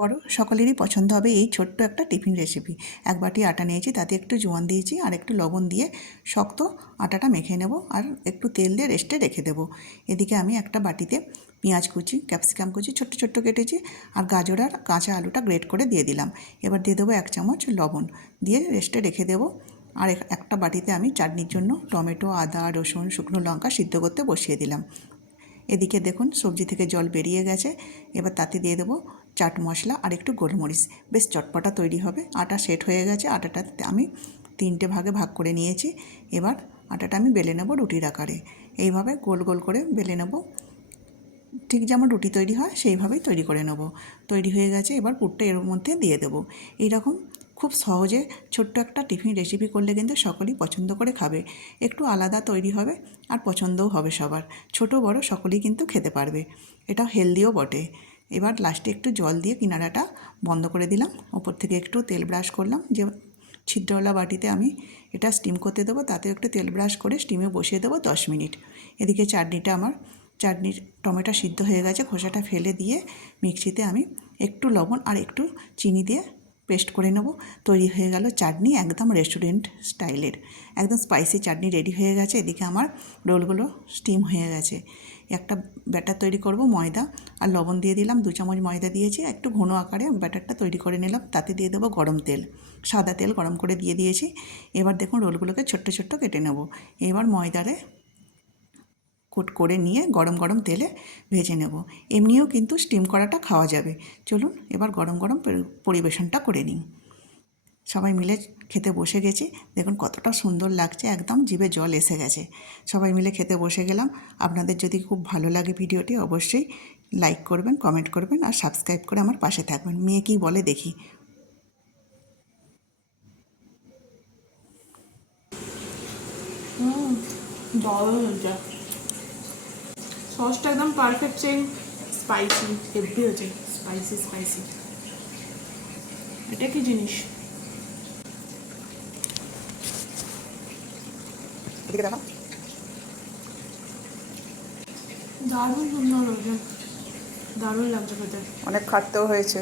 বড় সকলেরই পছন্দ হবে এই ছোট্ট একটা টিফিন রেসিপি। এক বাটি আটা নিয়েছি, তাতে একটু জোয়ান দিয়েছি আর একটু লবণ দিয়ে শক্ত আটাটা মেখে নেব আর একটু তেল দিয়ে রেস্টে রেখে দেব। এদিকে আমি একটা বাটিতে পেঁয়াজ কুচি, ক্যাপসিকাম কুচি ছোট্ট ছোট্ট কেটেছি আর গাজর আর কাঁচা আলুটা গ্রেট করে দিয়ে দিলাম। এবার দিয়ে দেবো 1 চামচ লবণ, দিয়ে রেস্টে রেখে দেবো। আর একটা বাটিতে আমি চাটনির জন্য টমেটো, আদা, রসুন, শুকনো লঙ্কা সিদ্ধ করতে বসিয়ে দিলাম। এদিকে দেখুন সবজি থেকে জল বেরিয়ে গেছে। এবার তাতে দিয়ে দেবো চাট মশলা আর একটু গোলমরিচ। বেশ চটপটা তৈরি হবে। আটা সেট হয়ে গেছে, আটাটাতে আমি 3টে ভাগে ভাগ করে নিয়েছি। এবার আটাটা আমি বেলে নেব রুটির আকারে। এইভাবে গোল গোল করে বেলে নেব, ঠিক যেমন রুটি তৈরি হয় সেইভাবেই তৈরি করে নেব। তৈরি হয়ে গেছে, এবার পুরটা এর মধ্যে দিয়ে দেবো। এইরকম খুব সহজে ছোট্ট একটা টিফিন রেসিপি করলে কিন্তু সকলেই পছন্দ করে খাবে। একটু আলাদা তৈরি হবে আর পছন্দও হবে সবার। ছোট বড় সকলেই কিন্তু খেতে পারবে। এটা হেলদিও বটে। এবার লাস্টে একটু জল দিয়ে কিনারাটা বন্ধ করে দিলাম। ওপর থেকে একটু তেল ব্রাশ করলাম। যে ছিদ্রওয়ালা বাটিতে আমি এটা স্টিম করতে দেবো, তাতে একটু তেল ব্রাশ করে স্টিমে বসিয়ে দেবো 10 মিনিট। এদিকে চাটনির টমেটো সিদ্ধ হয়ে গেছে, খোসাটা ফেলে দিয়ে মিক্সিতে আমি একটু লবণ আর একটু চিনি দিয়ে পেস্ট করে নেব। তৈরি হয়ে গেল চাটনি, একদম রেস্টুরেন্ট স্টাইলের। একদম স্পাইসি চাটনি রেডি হয়ে গেছে। এদিকে আমার রোলগুলো স্টিম হয়ে গেছে। একটা ব্যাটার তৈরি করব, ময়দা আর লবণ দিয়ে দিলাম। 2 চামচ ময়দা দিয়েছি, একটু ঘন আকারে ব্যাটারটা তৈরি করে নিলাম। তাতে দিয়ে দেবো গরম তেল, সাদা তেল গরম করে দিয়ে দিয়েছি। এবার দেখুন রোলগুলোকে ছোট্ট ছোট্ট কেটে নেব। এবার ময়দারে কোট করে নিয়ে গরম গরম তেলে ভেজে নেব। এমনিও কিন্তু স্টিম করাটা খাওয়া যাবে। চলুন এবার গরম গরম পরিবেশনটা করে নিই। সবাই মিলে খেতে বসে গেছি। দেখুন কতটা সুন্দর লাগছে, একদম জিভে জল এসে গেছে। সবাই মিলে খেতে বসে গেলাম। আপনাদের যদি খুব ভালো লাগে ভিডিওটি অবশ্যই লাইক করবেন, কমেন্ট করবেন আর সাবস্ক্রাইব করে আমার পাশে থাকবেন। মেয়ে কী বলে দেখি। দারুণ হয়েছে, সসটা একদম পারফেক্ট, সেই স্পাইসি হেভি হয়েছে, স্পাইসি স্পাইসি। এটা কি জিনিস? দারুণ সুন্দর হয়েছে, দারুণ লাগছে খেতে। অনেক খাটতেও হয়েছে।